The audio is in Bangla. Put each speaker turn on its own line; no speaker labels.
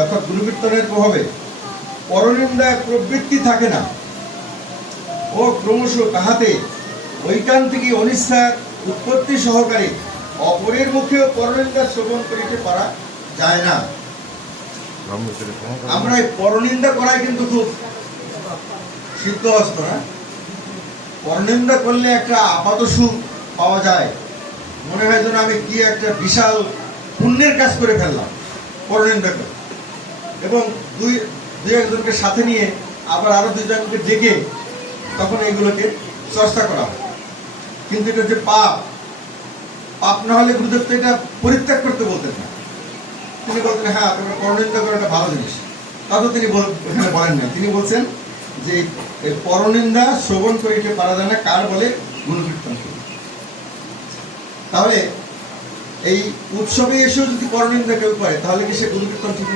অর্থাৎ গুরুকীর্তনের প্রভাবে পরনিন্দা প্রবৃত্তি থাকে না। ও ক্রমশ তাহাতে ঐকান্তিকী অনিষ্ঠার উৎপত্তি সহকারে অপরের মুখেও পরনিন্দা শ্রবণ করিতে পারা যায় না। আমরা এই পরনিন্দা করাই কিন্তু খুব সিদ্ধ হস্ত না। পরনিন্দা করলে একটা আপাত সুখ পাওয়া যায়। মনে হয় যেন আমি কি একটা বিশাল পুণ্যের কাজ করে ফেললাম পরনিন্দা করে এবং দুই দুই একজনকে সাথে নিয়ে আবার আরও দুজনকে ডেকে তখন এইগুলোকে চর্চা করা হয়। কিন্তু এটা যে পাপ পাপ না হলে গুরুদেব তো এটা পরিত্যাগ করতে বলতেন না। তিনি বলতেন হ্যাঁ তোমরা পরনিন্দা করাটা ভালো জিনিস। তা তিনি এখানে বলেন না। তিনি বলছেন যে পরনিন্দা শ্রবণ করিতে পারা যায় না, কার বলে গুণকীর্তন করি। তাহলে এই উৎসবে এসেও যদি পরনিন্দা কেউ করে, তাহলে কি সে গুণকীর্তন ঠিক